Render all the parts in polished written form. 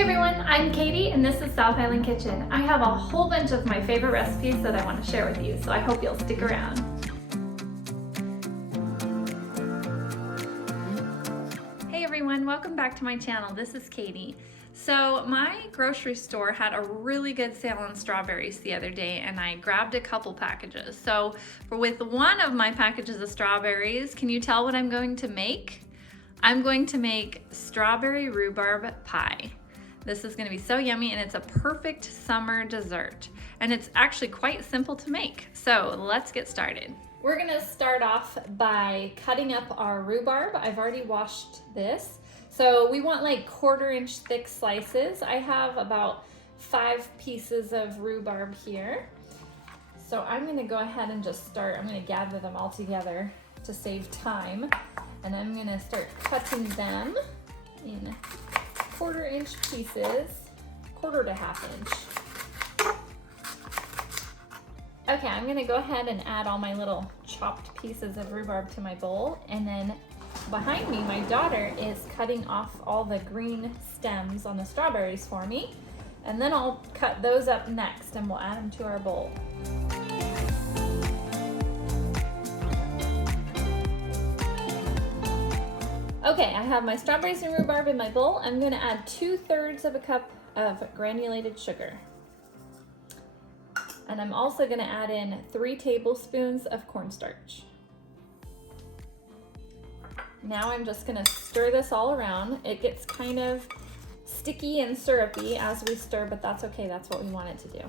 Hey everyone, I'm Katie and this is South Island Kitchen. I have a whole bunch of my favorite recipes that I want to share with you, so I hope you'll stick around. Hey everyone, welcome back to my channel. This is Katie. So my grocery store had a really good sale on strawberries the other day and I grabbed a couple packages. So with one of my packages of strawberries, can you tell what I'm going to make? I'm going to make strawberry rhubarb pie. This is going to be so yummy and it's a perfect summer dessert. And it's actually quite simple to make. So let's get started. We're going to start off by cutting up our rhubarb. I've already washed this. So we want like 1/4 inch thick slices. I have about 5 pieces of rhubarb here. So I'm going to go ahead and just start. I'm going to gather them all together to save time. And I'm going to start cutting them in 1/4 inch pieces, 1/4 to 1/2 inch. Okay, I'm gonna go ahead and add all my little chopped pieces of rhubarb to my bowl, and then behind me, my daughter is cutting off all the green stems on the strawberries for me, and then I'll cut those up next and we'll add them to our bowl. Okay, I have my strawberries and rhubarb in my bowl. I'm going to add 2/3 of a cup of granulated sugar. And I'm also going to add in 3 tablespoons of cornstarch. Now I'm just going to stir this all around. It gets kind of sticky and syrupy as we stir, but that's okay. That's what we want it to do.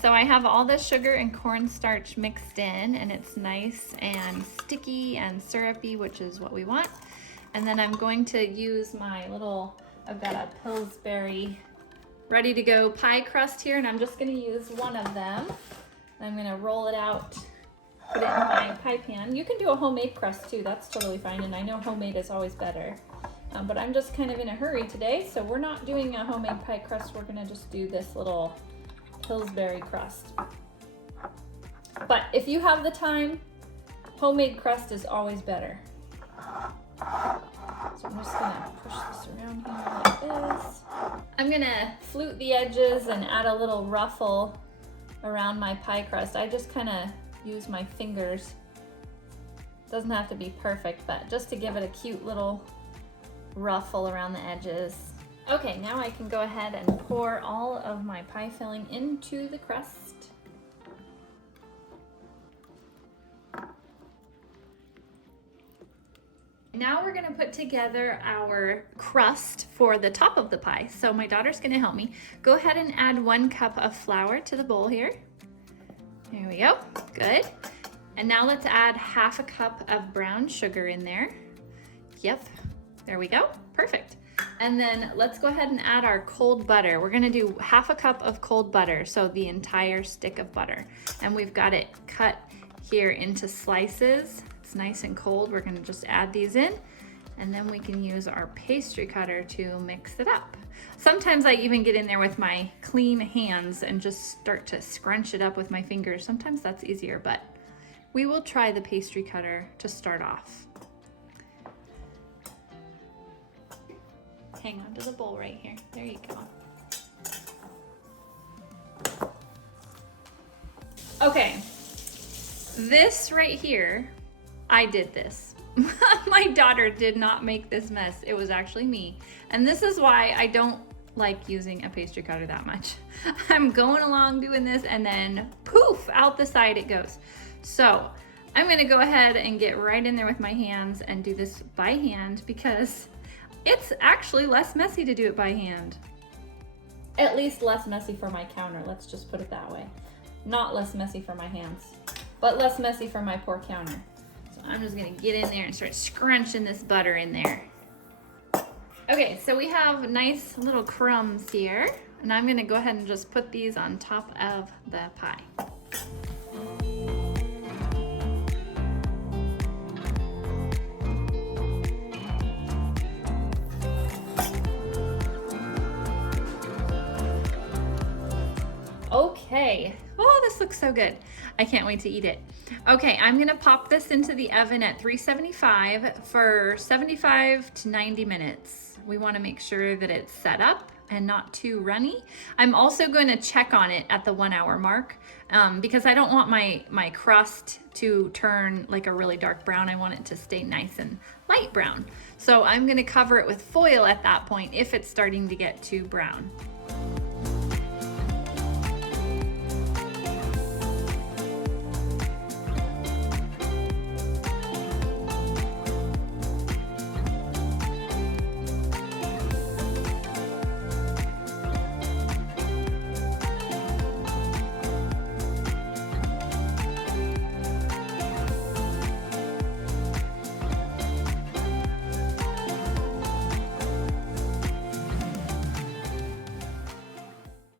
So I have all the sugar and cornstarch mixed in and it's nice and sticky and syrupy, which is what we want. And then I'm going to use my I've got a Pillsbury ready to go pie crust here, and I'm just gonna use one of them. I'm gonna roll it out, put it in my pie pan. You can do a homemade crust too, that's totally fine. And I know homemade is always better. But I'm just kind of in a hurry today, so we're not doing a homemade pie crust. We're gonna just do this little Pillsbury crust. But if you have the time, homemade crust is always better. So I'm just gonna push this around here like this. I'm gonna flute the edges and add a little ruffle around my pie crust. I just kind of use my fingers. Doesn't have to be perfect, but just to give it a cute little ruffle around the edges. Okay, now I can go ahead and pour all of my pie filling into the crust. Now we're gonna put together our crust for the top of the pie. So my daughter's gonna help me. Go ahead and add 1 cup of flour to the bowl here. There we go, good. And now let's add 1/2 cup of brown sugar in there. Yep, there we go, perfect. And then let's go ahead and add our cold butter. We're gonna do 1/2 cup of cold butter, so the entire stick of butter. And we've got it cut here into slices. It's nice and cold. We're gonna just add these in, and then we can use our pastry cutter to mix it up. Sometimes I even get in there with my clean hands and just start to scrunch it up with my fingers. Sometimes that's easier, but we will try the pastry cutter to start off. Hang on to the bowl right here. There you go. Okay, this right here, I did this. My daughter did not make this mess. It was actually me. And this is why I don't like using a pastry cutter that much. I'm going along doing this and then poof, out the side it goes. So I'm gonna go ahead and get right in there with my hands and do this by hand because it's actually less messy to do it by hand. At least less messy for my counter, let's just put it that way. Not less messy for my hands, but less messy for my poor counter. So I'm just gonna get in there and start scrunching this butter in there. Okay, so we have nice little crumbs here, and I'm gonna go ahead and just put these on top of the pie. Okay, oh, this looks so good. I can't wait to eat it. Okay, I'm gonna pop this into the oven at 375 for 75 to 90 minutes. We wanna make sure that it's set up and not too runny. I'm also going to check on it at the 1 hour mark because I don't want my crust to turn like a really dark brown. I want it to stay nice and light brown. So I'm going to cover it with foil at that point if it's starting to get too brown.